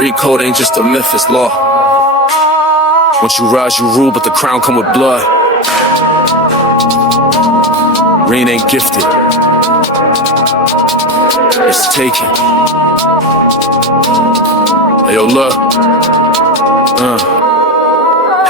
Street code ain't just a myth, it's law. Once you rise, you rule, but the crown come with blood. Rain ain't gifted, it's taken. Hey, yo, look.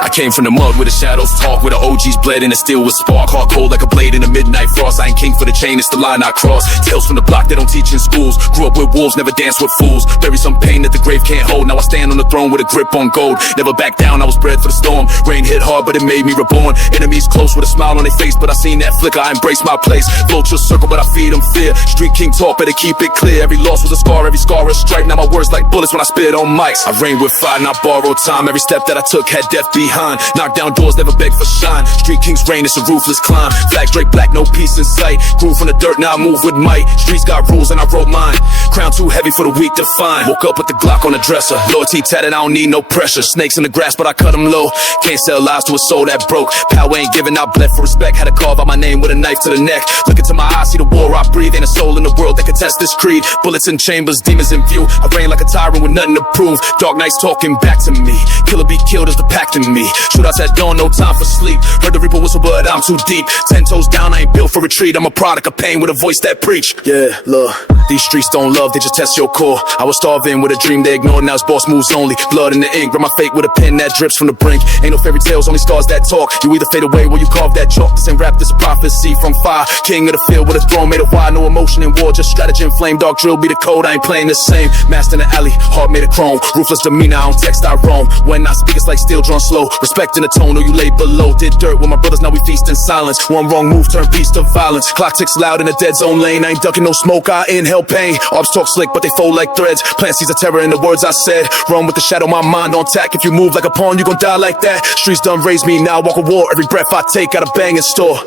I came from the mud where the shadows talk, where the OGs bled and the steel was spark. Hard cold like a blade in the midnight frost. I ain't king for the chain, it's the line I cross. Tales from the block they don't teach in schools. Grew up with wolves, never danced with fools. Bury some pain that the grave can't hold. Now I stand on the throne with a grip on gold. Never back down, I was bred for the storm. Rain hit hard, but it made me reborn. Enemies close with a smile on their face, but I seen that flicker, I embrace my place. Vultures circle, but I feed them fear. Street king talk, better keep it clear. Every loss was a scar, every scar a stripe. Now my words like bullets when I spit on mics. I reign with fire, not borrowed time. Every step that I took had death behind. Knocked down doors, never beg for shine. Street king's reign, it's a ruthless climb. Flag straight black, no peace in sight. Grew from the dirt, now I move with might. Streets got rules and I wrote mine. Crown too heavy for the weak to find. Woke up with the Glock on the dresser. Loyalty tatted, I don't need no pressure. Snakes in the grass, but I cut them low. Can't sell lies to a soul that broke. Power ain't giving out, bled for respect. Had to carve out my name with a knife to the neck. Look into my eyes, see the war I breathe. Ain't a soul in the world that can test this creed. Bullets in chambers, demons in view. I reign like a tyrant with nothing to prove. Dark nights talking back to me. Killer be killed as the pact in me. Shootouts at dawn, no time for sleep. Heard the reaper whistle, but I'm too deep. 10 toes down, I ain't built for retreat. I'm a product of pain with a voice that preach. Yeah, look, these streets don't love, they just test your core. I was starving with a dream they ignored, now it's boss moves only. Blood in the ink, grab my fate with a pen that drips from the brink. Ain't no fairy tales, only scars that talk. You either fade away or you carve that chalk. This ain't rap, this a prophecy from fire. King of the field with a throne made of wire. No emotion in war, just strategy and flame. Dark drill be the code, I ain't playing the same. Master in the alley, heart made of chrome. Ruthless demeanor, I don't text, I roam. When I speak, it's like steel drawn slow. Respecting the tone, or you lay below. Did dirt with my brothers, now we feast in silence. One wrong move, turn peace to violence. Clock ticks loud in a dead zone lane. I ain't ducking no smoke, I inhale pain. Ops talk slick, but they fold like threads. Plant seeds of terror in the words I said. Run with the shadow, my mind on tack. If you move like a pawn, you gon' die like that. Streets done raised me, now I walk a war. Every breath I take, got a bang in store.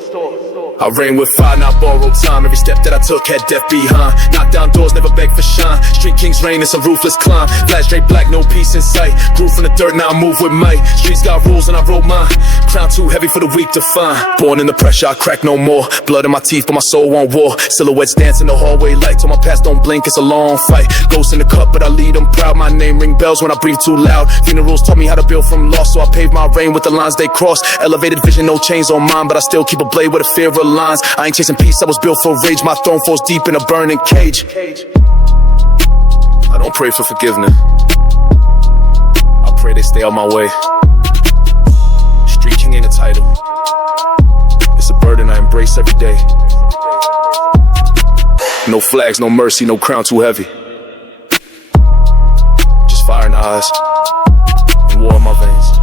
I reign with fire, not borrowed time. Every step that I took had death behind. Knock down doors, never beg for shine. Street king's reign, it's a ruthless climb. Flash straight black, no peace in sight. Grew from the dirt, now I move with might. Streets got rules and I wrote mine. Crown too heavy for the weak to find. Born in the pressure, I crack no more. Blood in my teeth, but my soul on war. Silhouettes dance in the hallway light. Till my past don't blink, it's a long fight. Ghosts in the cup, but I lead them proud. My name ring bells when I breathe too loud. Funerals taught me how to build from loss, so I paved my reign with the lines they cross. Elevated vision, no chains on mine, but I still keep a blade with a fear of lines. I ain't chasing peace, I was built for rage. My throne falls deep in a burning cage. I don't pray for forgiveness, I pray they stay out my way. Street king ain't a title, it's a burden I embrace every day. No flags, no mercy, no crown too heavy. Just fire in the eyes and war in my veins.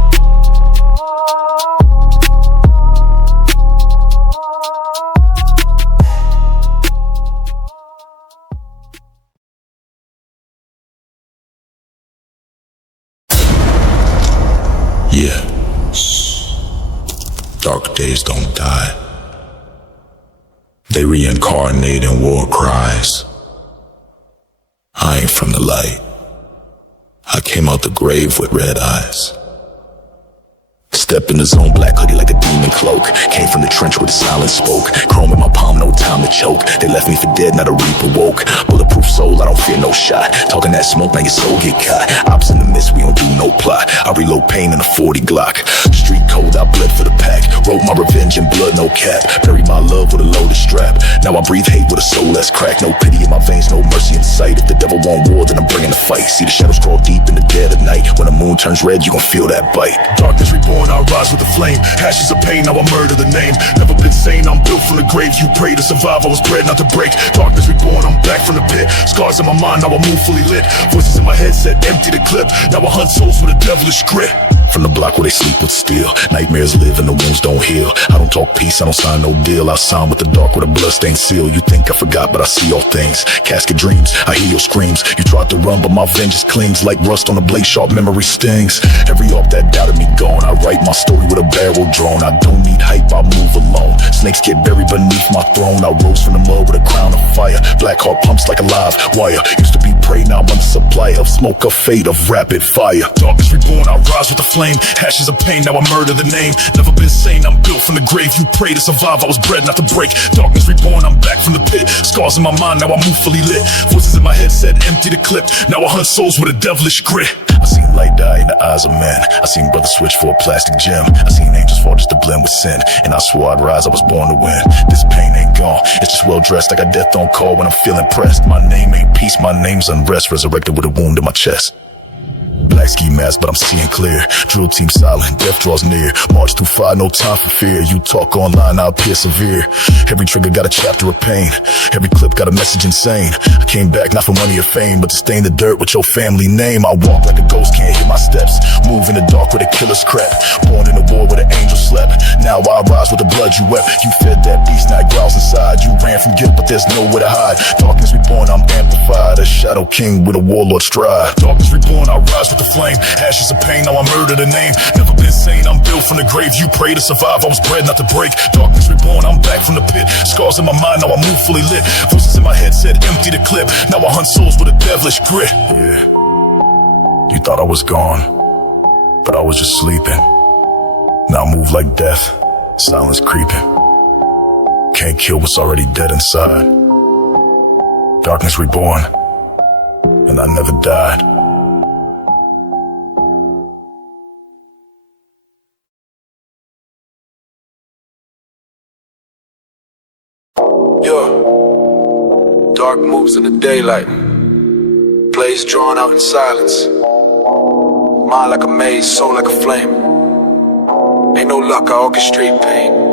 Yeah, dark days don't die. They reincarnate in war cries. I ain't from the light. I came out the grave with red eyes. Step in the zone, black hoodie like a demon cloak. Came from the trench where the silence spoke. Chrome in my palm, no time to choke. They left me for dead, not a reaper woke. Bulletproof soul, I don't fear no shot. Talking that smoke, now your soul get caught. Ops in the mist, we don't do no plot. I reload pain in a 40 Glock. Street code, I bled for the pack. Wrote my revenge in blood, no cap. Buried my love with a loaded strap. Now I breathe hate with a soul that's cracked. No pity in my veins, no mercy in sight. If the devil want war, then I'm bringing the fight. See the shadows crawl deep in the dead of night. When the moon turns red, you gon' feel that bite. Darkness reborn, I rise with the flame. Ashes of pain, now I murder the name. Never been sane, I'm built from the grave. You pray to survive, I was bred not to break. Darkness reborn, I'm back from the pit. Scars in my mind, now I move fully lit. Voices in my head said empty the clip. Now I hunt souls with a devilish grit. From the block where they sleep with steel. Nightmares live and the wounds don't heal. I don't talk peace, I don't sign no deal. I sign with the dark with a bloodstained seal. You think I forgot, but I see all things. Casket dreams, I hear your screams. You tried to run, but my vengeance clings. Like rust on a blade, sharp memory stings. Every op that doubted me gone. I write my story with a barrel drawn. I don't need hype, I move alone. snakes get buried beneath my throne. I rose from the mud with a crown of fire. Black heart pumps like a live wire. Used to be prey, now I'm under supply of smoke, of fate, of rapid fire. Darkness reborn, I rise with the flame. Ashes of pain, now I murder the name. Never been sane, I'm built from the grave. You pray to survive, I was bred not to break. Darkness reborn, I'm back from the pit. Scars in my mind, now I move fully lit. Voices in my head said empty the clip. Now I hunt souls with a devilish grit. I seen light die in the eyes of men. I seen brothers switch for a plastic gem. I seen angels fall just to blend with sin. And I swore I'd rise, I was born to win. This pain ain't gone, it's just well dressed. I got death on call when I'm feeling pressed. My name ain't peace, my name's unrest. Resurrected with a wound in my chest. Black ski mask, but I'm seeing clear. Drill team silent, death draws near. March through fire, no time for fear. You talk online, I'll appear severe. Every trigger got a chapter of pain. Every clip got a message insane. I came back not for money or fame, but to stain the dirt with your family name. I walk like a ghost, can't hear my steps. Move in the dark with a killer's crap. Born in a war where the angel slept. Now I rise with the blood you wept. You fed that beast, now it growls inside. You ran from guilt, but there's nowhere to hide. Darkness reborn, I'm amplified. A shadow king with a warlord stride. Darkness reborn, I rise with the flame. Ashes of pain, now I murder the name. Never been sane, I'm built from the grave. You pray to survive, I was bred not to break. Darkness reborn, I'm back from the pit. Scars in my mind, now I move fully lit. Voices in my head said empty the clip. Now I hunt souls with a devilish grit. Yeah, you thought I was gone, but I was just sleeping. Now I move like death, silence creeping. Can't kill what's already dead inside. Darkness reborn, and I never died. Yo, dark moves in the daylight. Plays drawn out in silence. Mind like a maze, soul like a flame. Ain't no luck, I orchestrate pain.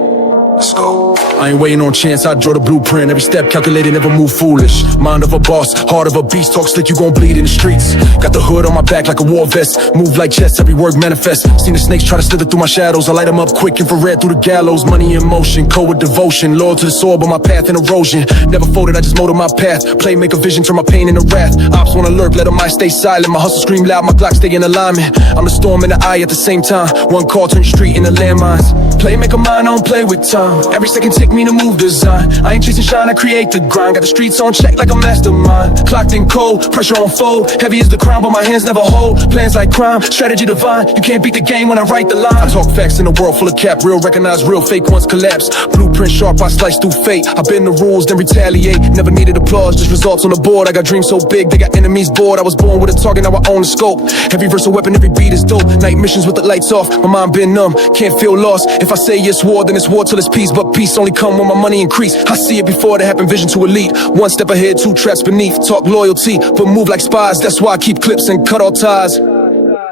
Let's go. I ain't waiting on chance, I draw the blueprint. Every step calculated, never move foolish. Mind of a boss, heart of a beast. Talk slick, you gon' bleed in the streets. Got the hood on my back like a war vest. Move like chess, every word manifest. Seen the snakes try to slither through my shadows. I light them up quick, infrared through the gallows. Money in motion, code with devotion. Loyal to the soil, but my path in erosion. Never folded, I just molded my path. Play, make a vision, turn my pain into wrath. Ops wanna lurk, let them eyes stay silent. My hustle scream loud, my Glock stay in alignment. I'm the storm and the eye at the same time. One call, turn your street into landmines. Play, make a mind, I don't play with time. Every second take me to move design. I ain't chasing shine, I create the grind. Got the streets on check like a mastermind. Clocked in cold, pressure on fold. Heavy as the crown, but my hands never hold. Plans like crime, strategy divine. You can't beat the game when I write the line. I talk facts in a world full of cap. Real recognize real, fake ones collapse. Blueprint sharp, I slice through fate. I bend the rules, then retaliate. Never needed applause, just results on the board. I got dreams so big, they got enemies bored. I was born with a target, now I own the scope. Every verse a weapon, every beat is dope. Night missions with the lights off, my mind been numb. Can't feel lost. If I say it's war, then it's war till it's peace. But peace only come when my money increase. I see it before it happen, vision to elite. One step ahead, two traps beneath. Talk loyalty, but move like spies. That's why I keep clips and cut all ties.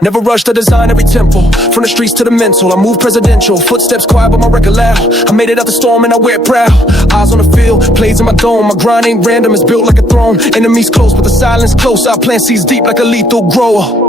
Never rush to design every tempo. From the streets to the mental, I move presidential. Footsteps quiet, but my record loud. I made it out the storm and I wear it proud. Eyes on the field, plays in my dome. My grind ain't random, it's built like a throne. Enemies close, but the silence close. I plant seeds deep like a lethal grower.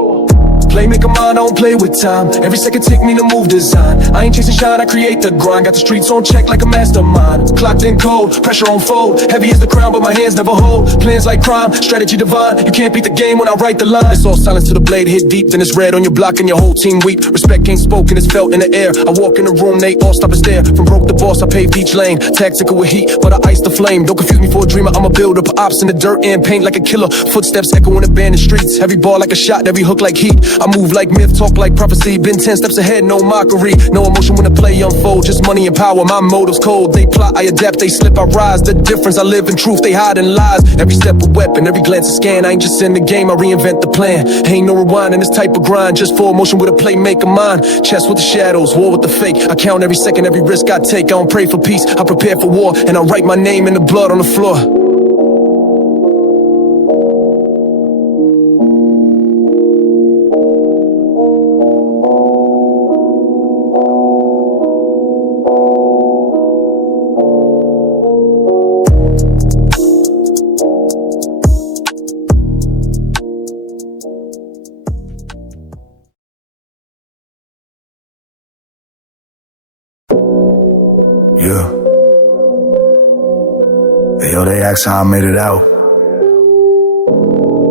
Play, make a mind, I don't play with time. Every second take me to move design. I ain't chasing shine, I create the grind. Got the streets on check like a mastermind. Clocked in cold, pressure on fold. Heavy as the crown, but my hands never hold. Plans like crime, strategy divine. You can't beat the game when I write the line. It's all silence till the blade hit deep. Then it's red on your block and your whole team weep. Respect ain't spoken, it's felt in the air. I walk in the room, they all stop and stare. From broke the boss, I paved each lane. Tactical with heat, but I ice the flame. Don't confuse me for a dreamer, I'm a builder. Put ops in the dirt and paint like a killer. Footsteps echo in abandoned streets. Every ball like a shot, every hook like heat. I move like myth, talk like prophecy. Been 10 steps ahead, no mockery. No emotion when the play unfold. Just money and power, my motives cold. They plot, I adapt, they slip, I rise. The difference, I live in truth, they hide in lies. Every step a weapon, every glance a scan. I ain't just in the game, I reinvent the plan. Ain't no rewind in this type of grind. Just full emotion with a play, make a mind. Chess with the shadows, war with the fake. I count every second, every risk I take. I don't pray for peace, I prepare for war. And I write my name in the blood on the floor. Yeah. Hey, yo, they ask how I made it out.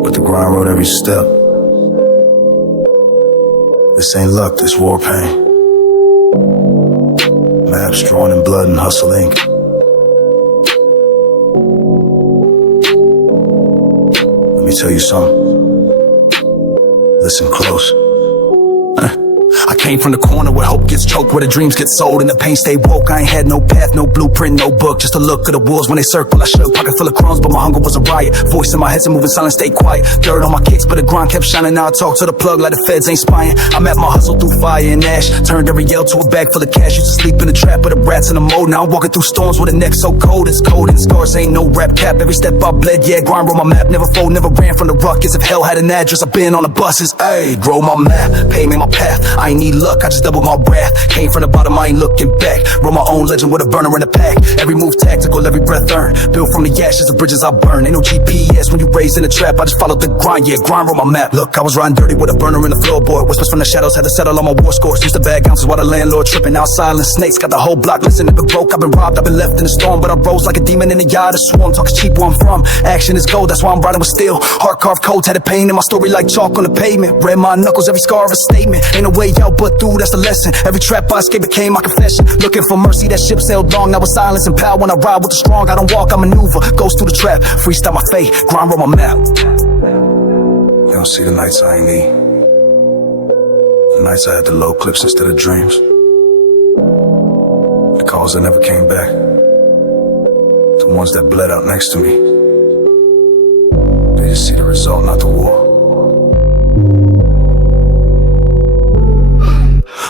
But the grind wrote every step. This ain't luck, this war pain. maps drawn in blood and hustle ink. Let me tell you something. Listen close. I came from the corner where hope gets choked, where the dreams get sold and the pain stay woke. I ain't had no path, no blueprint, no book, just a look at the wolves when they circle. I shook, pocket full of crumbs, but my hunger was a riot. Voice in my head, so moving silent, stay quiet. Dirt on my kicks, but the grind kept shining. Now I talk to the plug like the feds ain't spying. I met my hustle through fire and ash, turned every yell to a bag full of cash. Used to sleep in the trap with the rats in the mold. Now I'm walking through storms with a neck so cold. It's cold and scars ain't no rap cap. Every step I bled, yeah, grind on my map. Never fold, never ran from the ruckus. If hell had an address, I've been on the buses. Ayy, grow my map, pay me my path. I ain't need luck, I just double my wrath. Came from the bottom, I ain't looking back. Wrote my own legend with a burner in the pack. Every move tactical, every breath earned. Built from the ashes, the bridges I burn. Ain't no GPS when you raised in the trap. I just followed the grind, yeah, grind on my map. Look, I was riding dirty with a burner in the floorboard. Whispers from the shadows had to settle on my war scores. Used to bag ounces while the landlord tripping out silent snakes. Got the whole block listening to broke. I've been robbed, I've been left in the storm, but I rose like a demon in the yard of swarm. Talk is cheap where I'm from. Action is gold, that's why I'm riding with steel. Heart carved codes, had the pain in my story like chalk on the pavement. Red my knuckles, every scar of a statement. Ain't no way out but through, that's the lesson. Every trap I escaped became my confession. Looking for mercy, that ship sailed long. Now it's silence and power when I ride with the strong. I don't walk, I maneuver. Goes through the trap, freestyle my fate, grind on my map. You don't see the nights I ain't eat. The nights I had to load clips instead of dreams. The calls that never came back. The ones that bled out next to me. They just see the result, not the war.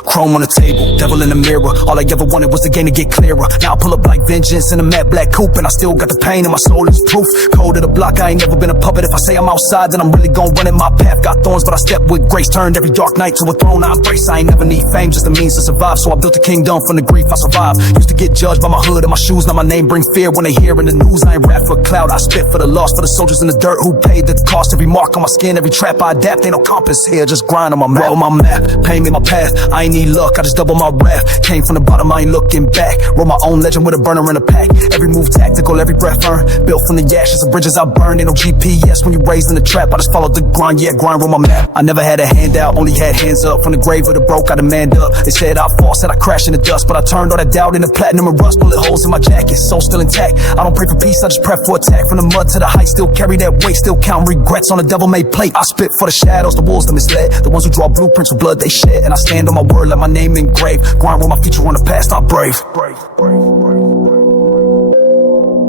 Chrome on the table, devil in the mirror. All I ever wanted was the game to get clearer. Now I pull up like vengeance in a matte black coupe, and I still got the pain in my soul is proof. Cold to the block, I ain't never been a puppet. If I say I'm outside, then I'm really gon' run in my path. Got thorns, but I step with grace. Turned every dark night to a throne I embrace. I ain't never need fame, just a means to survive. So I built a kingdom from the grief I survived. Used to get judged by my hood and my shoes. Now my name bring fear when they hear in the news. I ain't rap for clout, I spit for the lost, for the soldiers in the dirt who paid the cost. Every mark on my skin, every trap I adapt. Ain't no compass here, just grind on my map. Roll my map, pain me my path. I ain't need luck, I just double my wrath. Came from the bottom, I ain't looking back. Wrote my own legend with a burner in a pack. Every move tactical, every breath earned. Built from the ashes, the bridges I burned. Ain't no GPS when you raised in the trap. I just followed the grind, yeah, grind on my map. I never had a handout, only had hands up. From the grave of the broke, I demand up. They said I fall, said I crashed in the dust, but I turned all that doubt into platinum and rust. Bullet holes in my jacket, soul still intact. I don't pray for peace, I just prep for attack. From the mud to the height, still carry that weight. Still count regrets on a devil-made plate. I spit for the shadows, the wolves that misled. The ones who draw blueprints with blood they shed. And I stand on my word, let my name engraved. Grind with my future on the past, I'm brave.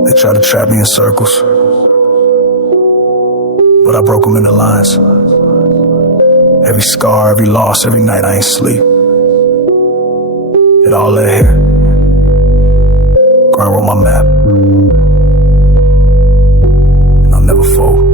They try to trap me in circles, but I broke them into lines. Every scar, every loss, every night I ain't sleep. It all lay here. Grind on my map, and I'll never fold.